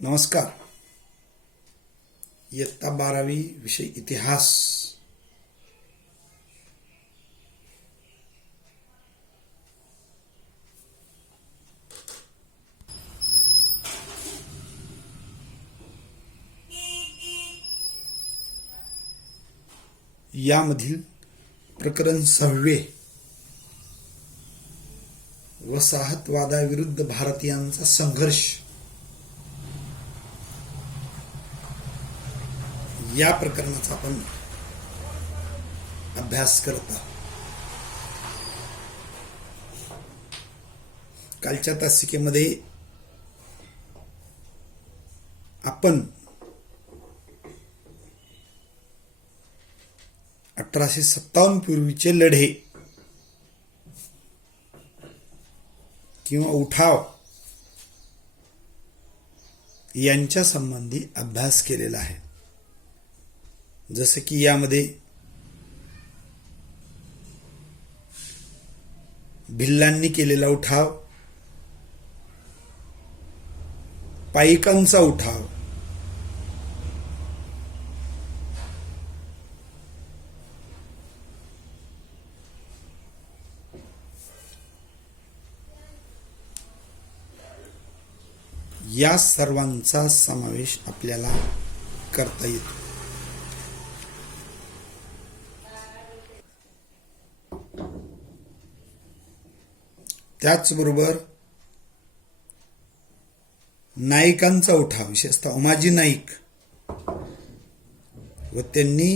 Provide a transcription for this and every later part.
नमस्कार. इयत्ता 12वी विषय इतिहास. यामधील प्रकरण 6 वसाहतवादाविरुद्ध भारतीयांचा संघर्ष या प्रकरणाचा आपण अभ्यास करत आहोत. कालच्या तासिकेमध्ये आपण 1857 पूर्वीचे लढे किंवा उठाव यांच्या संबंधी अभ्यास केलेला आहे. जसे की यामध्ये भिल्लांनी केलेला उठाव, पाईकांचा उठाव, या सर्वांचा समावेश आपल्याला करता येतो. त्याचबरोबर नाईकांचा उठाव, विशेषतः उमाजी नाईक व त्यांनी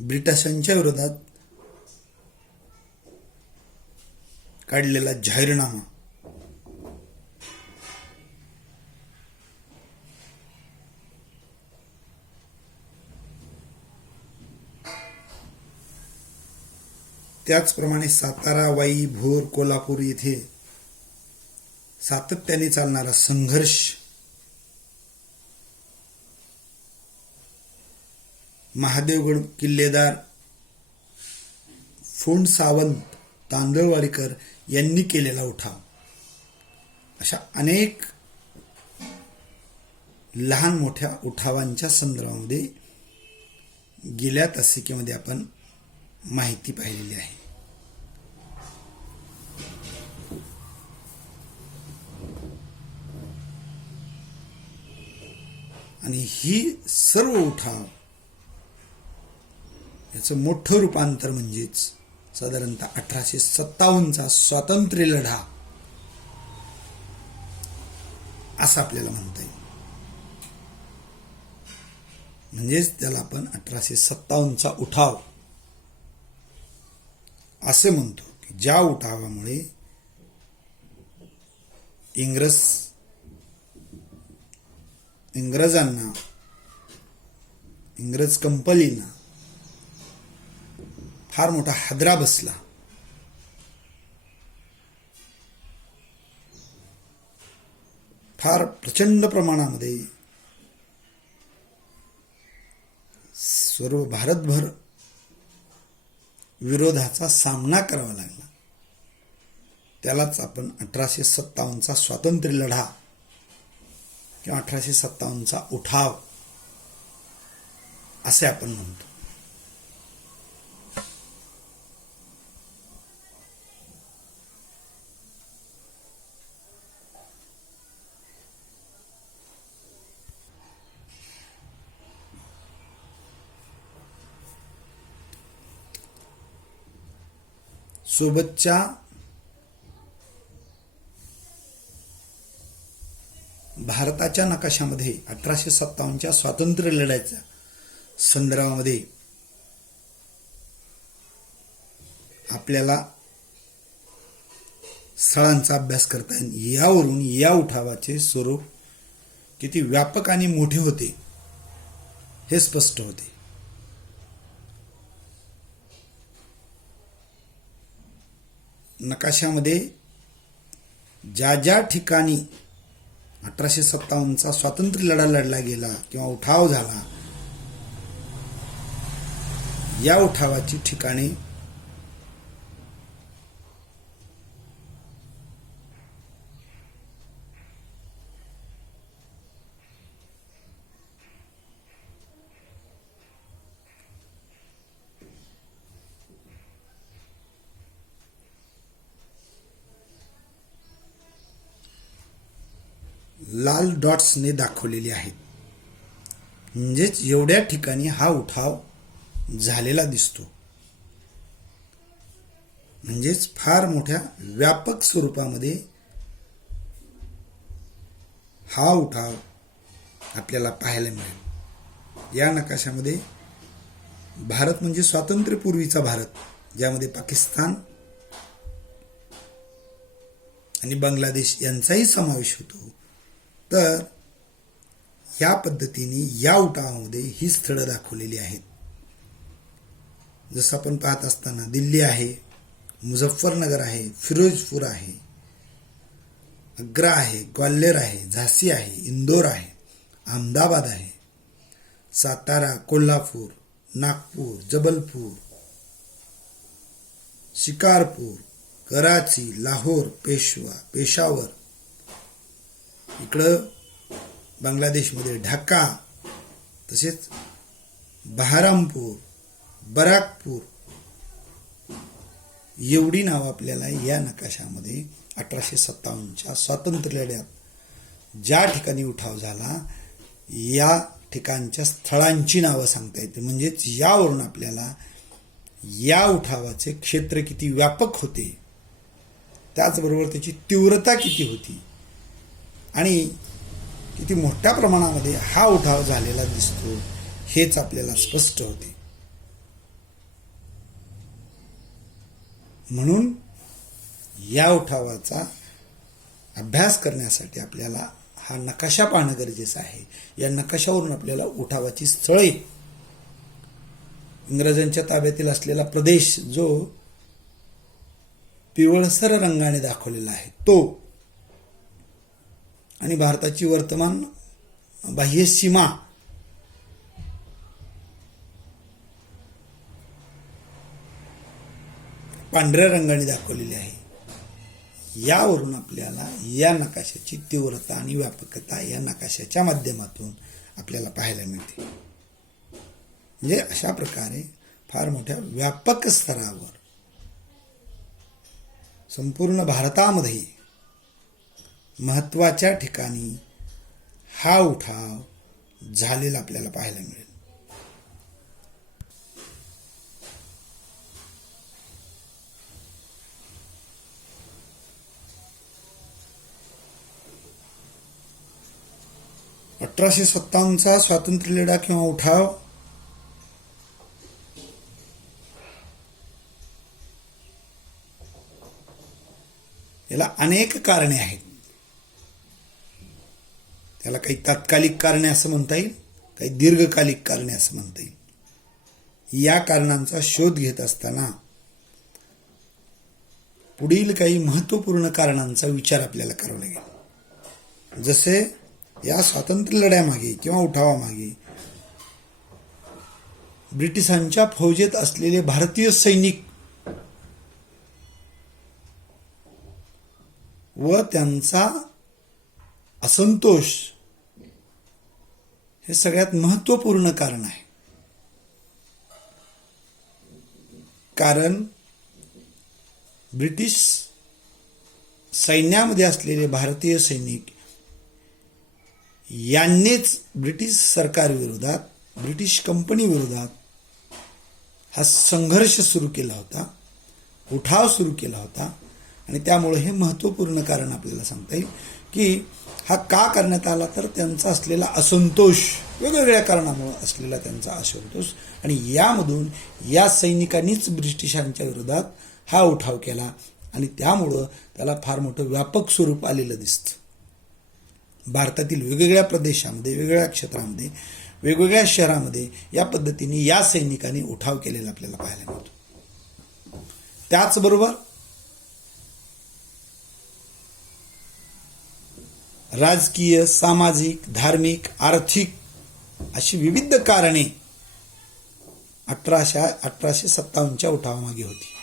ब्रिटिशांच्या विरोधात काढलेला जाहीरनामा, त्याचप्रमाणे सातारा, वाई, भोर, कोल्हापूर येथे सातत्याने चालणारा संघर्ष, महादेवगड किल्लेदार फोंड सावंत, तांदळवाडीकर यांनी केलेला उठाव, अशा अनेक लहान मोठ्या उठावांच्या संदर्भामध्ये गेल्या तासिकेमध्ये आपण माहिती पाहिलेली आहे. आणि ही सर्व उठाव याचं मोठं रूपांतर म्हणजेच साधारणतः 1857चा स्वातंत्र्य लढा असं आपल्याला म्हणता येईल. म्हणजेच त्याला आपण 1857चा उठाव असे म्हणतो, की ज्या उठावामुळे इंग्रज कंपनीला फार मोठा हादरा बसला. फार प्रचंड प्रमाणामध्ये सर्व भारतभर विरोधाचा सामना करावा लागला. त्यालाच आपण 1857चा स्वातंत्र्य लढा किंवा 1857चा उठाव असे आपण म्हणतो. सोबतच्या भारताच्या नकाशामध्ये 1857च्या स्वातंत्र्य लढ्याच्या संदर्भामध्ये आपल्याला स्थळांचा अभ्यास करता येईल. यावरून या उठावाचे स्वरूप किती व्यापक आणि मोठे होते हे स्पष्ट होते. नकाशामध्ये ज्या ज्या ठिकाणी 1857चा स्वातंत्र्य लढा लढला गेला किंवा उठाव झाला, या उठावाची ठिकाणे लाल डॉट्सने दाखवलेली आहेत. म्हणजेच एवढ्या ठिकाणी हा उठाव झालेला दिसतो. म्हणजेच फार मोठ्या व्यापक स्वरूपामध्ये हा उठाव आपल्याला पाहायला मिळेल. या नकाशामध्ये भारत म्हणजे स्वातंत्र्यपूर्वीचा भारत, ज्यामध्ये पाकिस्तान आणि बांगलादेश यांचाही समावेश होतो. तर या पद्धतीने या उठावामध्ये ही स्थळं दाखवलेली आहेत. जसं आपण पाहत असताना दिल्ली आहे, मुझफ्फरनगर आहे, फिरोजपूर आहे, आग्रा आहे, ग्वाल्हेर आहे, झाशी आहे, इंदोर आहे, अहमदाबाद आहे, सातारा, कोल्हापूर, नागपूर, जबलपूर, शिकारपूर, कराची, लाहोर, पेशावर, इकडं बांगलादेशमध्ये ढाका, तसेच बहारामपूर, बराकपूर, एवढी नावं आपल्याला या नकाशामध्ये 1857च्या स्वातंत्र्य लढ्यात ज्या ठिकाणी उठाव झाला या ठिकाणच्या स्थळांची नावं सांगता येते. म्हणजेच यावरून आपल्याला या उठावाचे क्षेत्र किती व्यापक होते, त्याचबरोबर त्याची तीव्रता किती होती आणि किती मोठ्या प्रमाणामध्ये हा उठाव झालेला दिसतो हेच आपल्याला स्पष्ट होते. म्हणून या उठावाचा अभ्यास करण्यासाठी आपल्याला हा नकाशा पाहणं गरजेचं आहे. या नकाशावरून आपल्याला उठावाची स्थळे, इंग्रजांच्या ताब्यातील असलेला प्रदेश जो पिवळसर रंगाने दाखवलेला आहे तो, आणि भारताची वर्तमान बाह्य सीमा पांढऱ्या रंगाने दाखवलेली आहे. यावरून आपल्याला या नकाशाची तीव्रता आणि व्यापकता या नकाशाच्या माध्यमातून आपल्याला पाहायला मिळते. म्हणजे अशा प्रकारे फार मोठ्या व्यापक स्तरावर संपूर्ण भारतामध्ये महत्त्वाच्या ठिकाणी हा उठाव झालेला आपल्याला पाहायला मिळेल. अठराशे 57चा स्वातंत्र्य लढा किंवा उठाव याला अनेक कारणे आहेत. त्याला काही तात्कालिक कारणे असं म्हणता येईल, काही दीर्घकालिक कारणे असं म्हणता येईल. या कारणांचा शोध घेत असताना पुढील काही महत्त्वपूर्ण कारणांचा विचार आपल्याला करावा लागेल. जसे या स्वातंत्र्य लढ्यामागे किंवा उठावामागे ब्रिटिशांच्या फौजेत असलेले भारतीय सैनिक व त्यांचा असंतोष हे सगळ्यात महत्त्वपूर्ण कारण आहे. कारण ब्रिटिश सैन्यामध्ये असलेले भारतीय सैनिक यांनीच ब्रिटिश सरकारविरोधात, ब्रिटिश कंपनी विरोधात हा संघर्ष सुरू केला होता, उठाव सुरू केला होता. आणि त्यामुळे हे महत्त्वपूर्ण कारण आपल्याला सांगता येईल की हा का करण्यात आला, तर त्यांचा असलेला असंतोष, वेगवेगळ्या कारणामुळे असलेला त्यांचा असंतोष, आणि यामधून या सैनिकांनीच ब्रिटिशांच्या विरोधात हा उठाव केला आणि त्यामुळं त्याला फार मोठं व्यापक स्वरूप आलेलं दिसतं. भारतातील वेगवेगळ्या प्रदेशामध्ये, वेगवेगळ्या क्षेत्रामध्ये, वेगवेगळ्या शहरामध्ये या पद्धतीने या सैनिकांनी उठाव केलेला आपल्याला पाहायला मिळतो. त्याचबरोबर राजकीय, सामाजिक, धार्मिक, आर्थिक अशी विविध कारणे 1857च्या उठावामागे होती.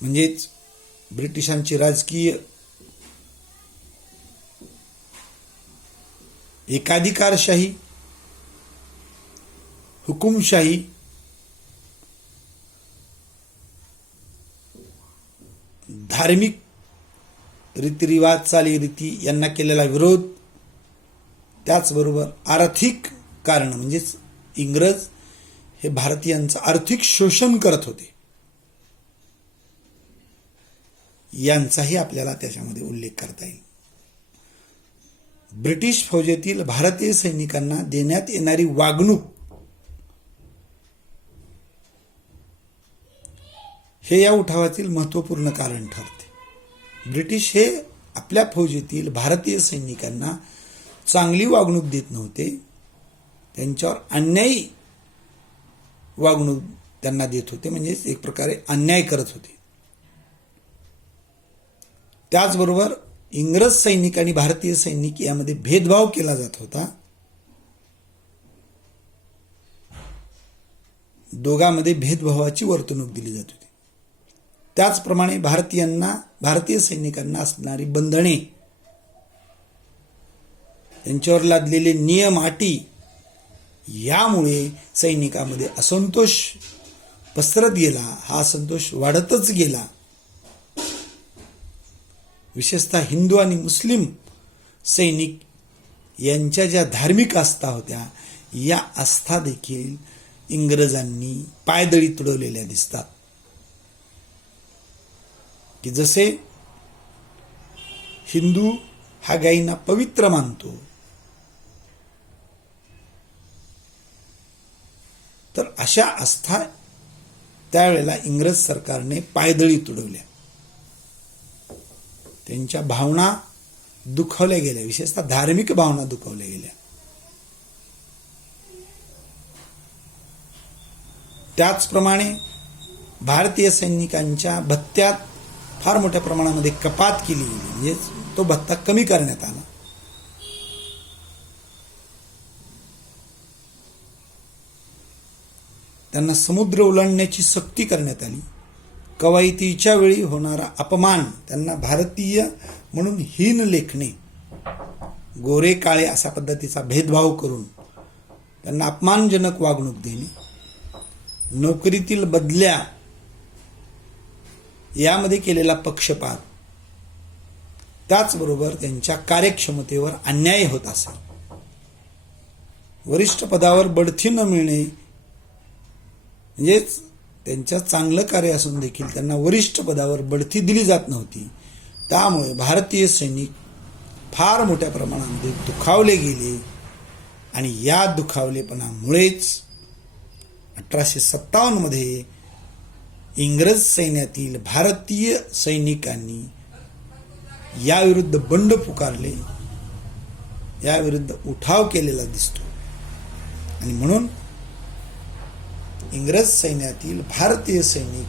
म्हणजेच ब्रिटिशांची राजकीय एकाधिकारशाही, हुकुमशाही, धार्मिक रीतिरिवाज, चालीरीती यांना केलेला विरोध, त्याचबरोबर आर्थिक कारण म्हणजेच इंग्रज हे भारतीयांचं आर्थिक शोषण करत होते यांचाही आपल्याला त्याच्यामध्ये उल्लेख करता येईल. ब्रिटिश फौजेतील भारतीय सैनिकांना देण्यात येणारी वागणूक हे या उठावातील महत्त्वपूर्ण कारण ठरते. ब्रिटिश हे आपल्या फौजेतील भारतीय सैनिकांना चांगली वागणूक देत नव्हते, त्यांच्यावर अन्यायी वागणूक त्यांना देत होते, म्हणजेच एक प्रकारे अन्याय करत होते. त्याचबरोबर इंग्रज सैनिक आणि भारतीय सैनिक यामध्ये भेदभाव केला जात होता. दोघांमध्ये भेदभावाची वर्तणूक दिली जात होती. त्याचप्रमाणे भारतीय सैनिकांना असणारी बंधने, त्यांच्यावर लादलेले नियम, अटी, यामुळे सैनिकांमध्ये असंतोष पसरत गेला. हा असंतोष वाढतच गेला. विशेषतः हिंदू आणि मुस्लिम सैनिक यांच्या ज्या धार्मिक आस्था होत्या, या आस्था देखील इंग्रजांनी पायदळी तुडवलेल्या दिसतात. की जसे हिंदू हा गायींना पवित्र मानतो, तर अशा आस्था त्यावेळेला इंग्रज सरकारने पायदळी तुडवल्या. त्यांच्या भावना दुखावल्या गेल्या, विशेषतः धार्मिक भावना दुखावल्या गेल्या. त्याचप्रमाणे भारतीय सैनिकांच्या भत्त्यात फार मोठ्या प्रमाणामध्ये कपात केली गेली, म्हणजे तो भत्ता कमी करण्यात आला. त्यांना समुद्र ओलांडण्याची सक्ती करण्यात आली. कवायतीच्या वेळी होणारा अपमान, त्यांना भारतीय म्हणून हीन लेखणे, गोरे काळे असा पद्धतीचा भेदभाव करून त्यांना अपमानजनक वागणूक देणे, नोकरीतील बदल्या यामध्ये केलेला पक्षपात, त्याचबरोबर त्यांच्या कार्यक्षमतेवर अन्याय होत असे. वरिष्ठ पदावर बढती न मिळणे, म्हणजेच त्यांच्या चांगलं कार्य असून देखील त्यांना वरिष्ठ पदावर बढती दिली जात नव्हती. त्यामुळे भारतीय सैनिक फार मोठ्या प्रमाणामध्ये दुखावले गेले आणि या दुखावलेपणामुळेच 1857 मध्ये इंग्रज सैन्यातील भारतीय सैनिकांनी याविरुद्ध बंड पुकारले, याविरुद्ध उठाव केलेला दिसतो. आणि म्हणून इंग्रज सैन्यातील भारतीय सैनिक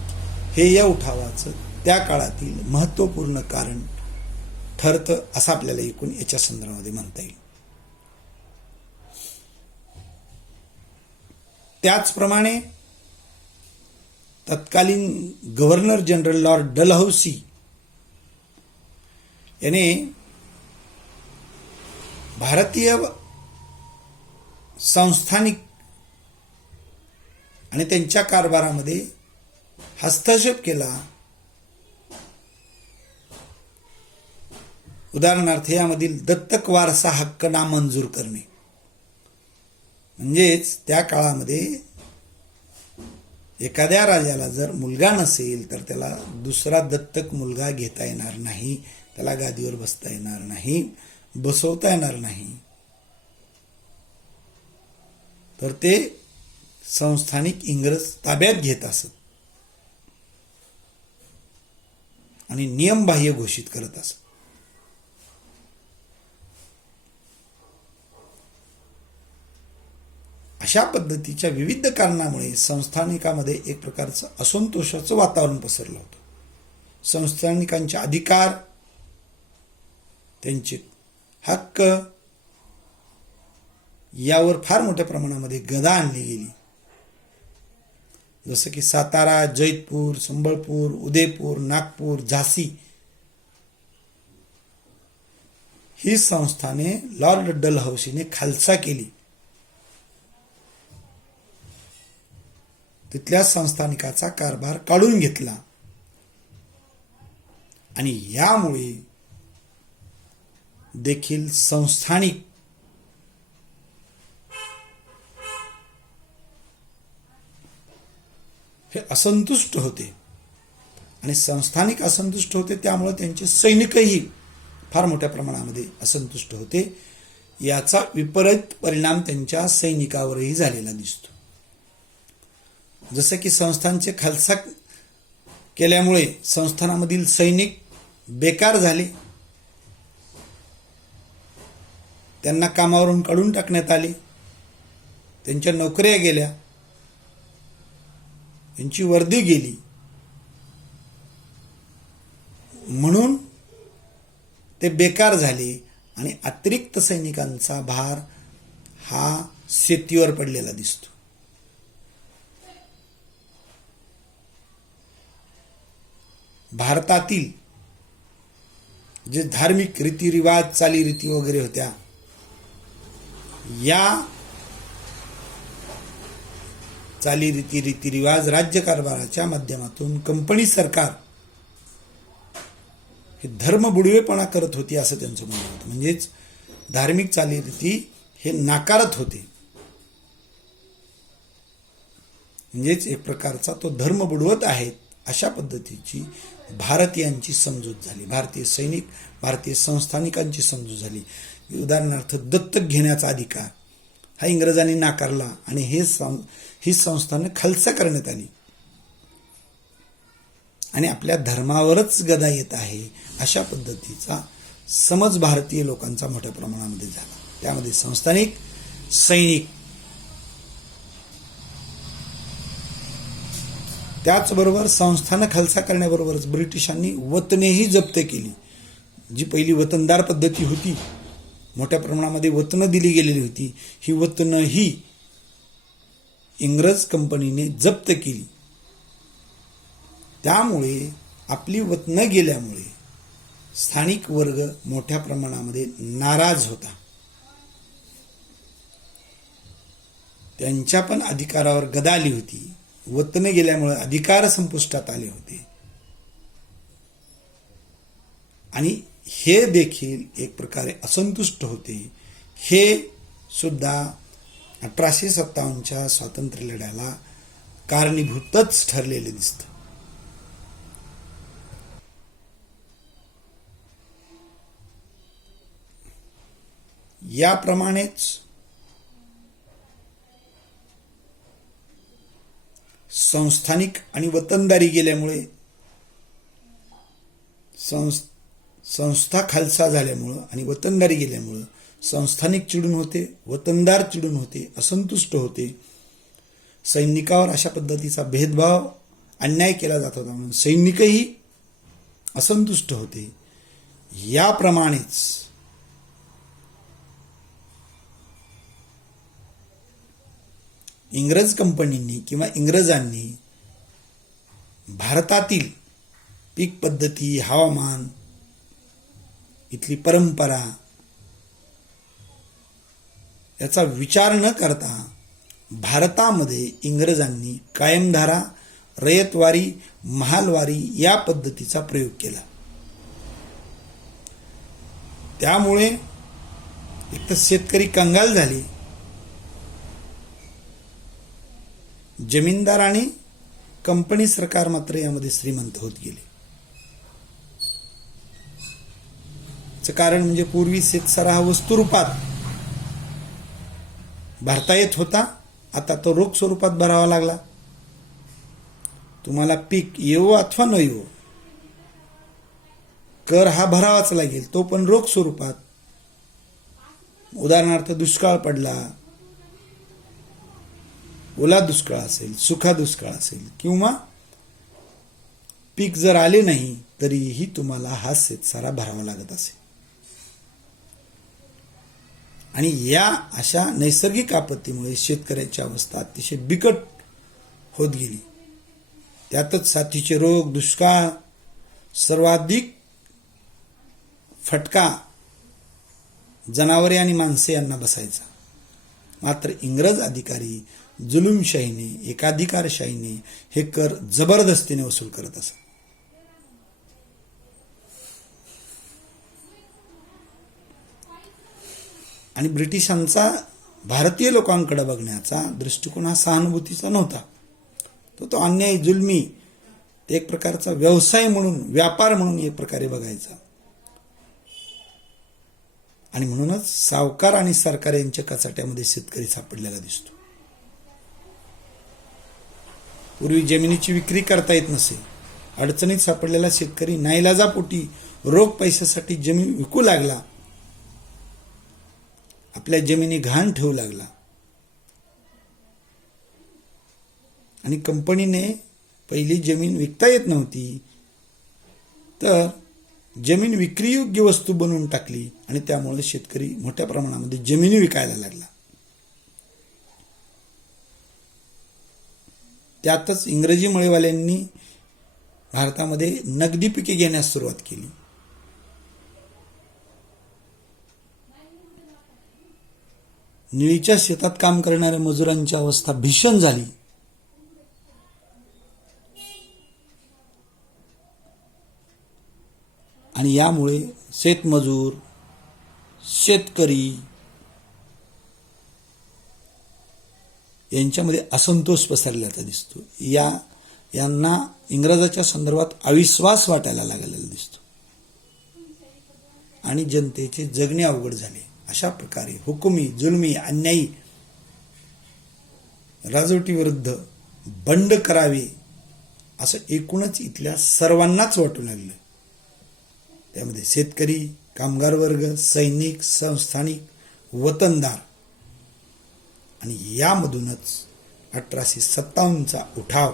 हे या उठावाचं त्या काळातील महत्त्वपूर्ण कारण ठरतं, असं आपल्याला एकूण याच्या संदर्भामध्ये म्हणता येईल. त्याचप्रमाणे तत्कालीन गव्हर्नर जनरल लॉर्ड डलहौसी याने भारतीय संस्थानिक आणि त्यांच्या कारभारामध्ये हस्तक्षेप केला. उदाहरणार्थ यामधील दत्तक वारसा हक्क नामंजूर करणे, म्हणजेच त्या काळामध्ये एखाद्या राजाला जर मुलगा नसेल तर त्याला दुसरा दत्तक मुलगा घेता येणार नाही, त्याला गादीवर बसता येणार नाही, बसवता येणार नाही. तर ते संस्थानिक इंग्रज ताब्यात घेत असत आणि नियमबाह्य घोषित करत असत. अशा पद्धतीच्या विविध कारणामुळे संस्थानिकांमध्ये एक प्रकारचं असंतोषाचं वातावरण पसरलं होतं. संस्थानिकांचे अधिकार, त्यांचे हक्क यावर फार मोठ्या प्रमाणामध्ये गदा आणली गेली. जसं की सातारा, जैतपूर, संबळपूर, उदयपूर, नागपूर, झाशी ही संस्थाने लॉर्ड डलहौसीने खालसा केली. तिथल्या संस्थानिकाचा कारभार काढून घेतला आणि यामुळे देखील संस्थानिक हे असंतुष्ट होते आणि संस्थानिक असंतुष्ट होते, त्यामुळे त्यांचे सैनिकही फार मोठ्या प्रमाणामध्ये असंतुष्ट होते. याचा विपरीत परिणाम त्यांच्या सैनिकावरही झालेला दिसतो. जसं की संस्थानचे खालसा केल्यामुळे संस्थानामधील सैनिक बेकार झाले, त्यांना कामावरून काढून टाकण्यात आले, त्यांच्या नोकऱ्या गेल्या, त्यांची वर्दी गेली. म्हणून ते बेकार झाले आणि अतिरिक्त सैनिकांचा भार हा शेतीवर पडलेला दिसतो. भारतातील जे धार्मिक रीतिरिवाज, चालीरीती वगैरे होत्या, या चालीरीती, रीतिरिवाज राज्यकारभाराच्या माध्यमातून कंपनी सरकार हे धर्मबुडवेपणा करत होती असं त्यांचं म्हणणं होतं. म्हणजेच धार्मिक चालीरीती हे नाकारत होते. म्हणजेच एक प्रकारचा तो धर्म बुडवत आहेत अशा पद्धतीची भारतीयांची समजूत झाली. भारतीय सैनिक, भारतीय संस्थानिकांची समजूत झाली. उदाहरणार्थ दत्तक घेण्याचा अधिकार हा इंग्रजांनी नाकारला आणि ही संस्थाने खालसा करण्यात आली आणि आपल्या धर्मावरच गदा येत आहे अशा पद्धतीचा समज भारतीय लोकांचा मोठ्या प्रमाणामध्ये झाला. त्यामध्ये संस्थानिक, सैनिक, त्याचबरोबर संस्थानं खालसा करण्याबरोबरच ब्रिटिशांनी वतनेही जप्त केली. जी पहिली वतनदार पद्धती होती, मोठ्या प्रमाणामध्ये वतनं दिली गेलेली होती, ही वतनंही इंग्रज कंपनीने जप्त केली. त्यामुळे आपली वतनं गेल्यामुळे स्थानिक वर्ग मोठ्या प्रमाणामध्ये नाराज होता. त्यांच्या पण अधिकारावर गदा आली होती. वतनं गेल्यामुळे अधिकार संपुष्टात आले होते आणि हे देखील एक प्रकारे असंतुष्ट होते. हे सुद्धा 1857च्या स्वातंत्र्य लढ्याला कारणीभूतच ठरलेले दिसतं. याप्रमाणेच संस्थानिक आणि वतनदारी गेल्यामुळे संस्था खालसा झाल्यामुळं आणि वतनदारी गेल्यामुळं संस्थानिक चिडून होते, वतनदार चिडून होते, असंतुष्ट होते. सैनिकावर अशा पद्धतीचा भेदभाव, अन्याय केला जात होता म्हणून सैनिकही असंतुष्ट होते. याप्रमाणेच इंग्रज कंपनींनी किंवा इंग्रजांनी भारतातील पीक पद्धती, हवामान, इथली परंपरा याचा विचार न करता भारतामध्ये इंग्रजांनी कायमधारा, रयतवारी, महालवारी या पद्धतीचा प्रयोग केला. त्यामुळे एक तर शेतकरी कंगाल झाले, जमीनदार आणि कंपनी सरकार मात्र यामध्ये श्रीमंत होत गेले. कारण म्हणजे पूर्वी शेतसारा हा वस्तुरूपात भरता येत होता, आता तो रोख स्वरूपात भरावा लागला. तुम्हाला पीक येवो अथवा न येवो, कर हा भरावाच लागेल, तो पण रोख स्वरूपात. उदाहरणार्थ दुष्काळ पडला, ओला दुष्काळ असेल, सुखा दुष्काळ असेल, किंवा पीक जर आले नाही तरीही तुम्हाला हा शेतसारा भरावा लागत असेल. आणि या अशा नैसर्गिक आपत्तीमुळे शेतकऱ्याची अवस्था अतिशय बिकट होत गेली. त्यातच साथीचे रोग, दुष्काळ, सर्वाधिक फटका जनावरे आणि माणसे यांना बसायचा. मात्र इंग्रज अधिकारी जुलूमशाहीने, एकाधिकारशाहीने हे कर जबरदस्तीने वसूल करत असत. आणि ब्रिटिशांचा भारतीय लोकांकडे बघण्याचा दृष्टिकोन हा सहानुभूतीचा नव्हता. तो अन्याय, जुलमी, ते एक प्रकारचा व्यवसाय म्हणून, व्यापार म्हणून एक प्रकारे बघायचा. आणि म्हणूनच सावकार आणि सरकार यांच्या कचाट्यामध्ये शेतकरी सापडलेला दिसतो. पूर्वी जमिनीची विक्री करता येत नसे, अडचणीत सापडलेला शेतकरी नाईलाजापोटी रोख पैशासाठी जमीन विकू लागला, आपल्या जमिनी घाण ठेवू लागला. आणि कंपनीने पहिली जमीन विकता येत नव्हती तर जमीन विक्रीयोग्य वस्तू बनवून टाकली आणि त्यामुळे शेतकरी मोठ्या प्रमाणामध्ये जमिनी विकायला लागला. त्यातच इंग्रजी मळेवाल्यांनी भारतामध्ये नगदी पिके घेण्यास सुरुवात केली. निळीच्या शेतात काम करणाऱ्या मजुरांची अवस्था भीषण झाली. आणि यामुळे शेतमजूर, शेतकरी यांच्यामध्ये असंतोष पसरल्याचा दिसतो. यांना इंग्रजाच्या संदर्भात अविश्वास वाटायला लागलेला दिसतो आणि जनतेचे जगणे अवघड झाले. अशा प्रकारे हुकुमी, जुलमी, अन्यायी राजवटीविरुद्ध बंड करावे असं एकूणच इथल्या सर्वांनाच वाटू लागलं. त्यामध्ये शेतकरी, कामगार वर्ग, सैनिक, संस्थानिक, वतनदार आणि यामधूनच 1857चा उठाव,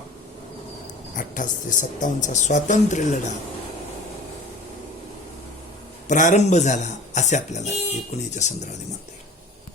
1857चा स्वातंत्र्य लढा प्रारंभ झाला असे आपल्याला एकूण याच्या संदर्भात म्हणता येईल.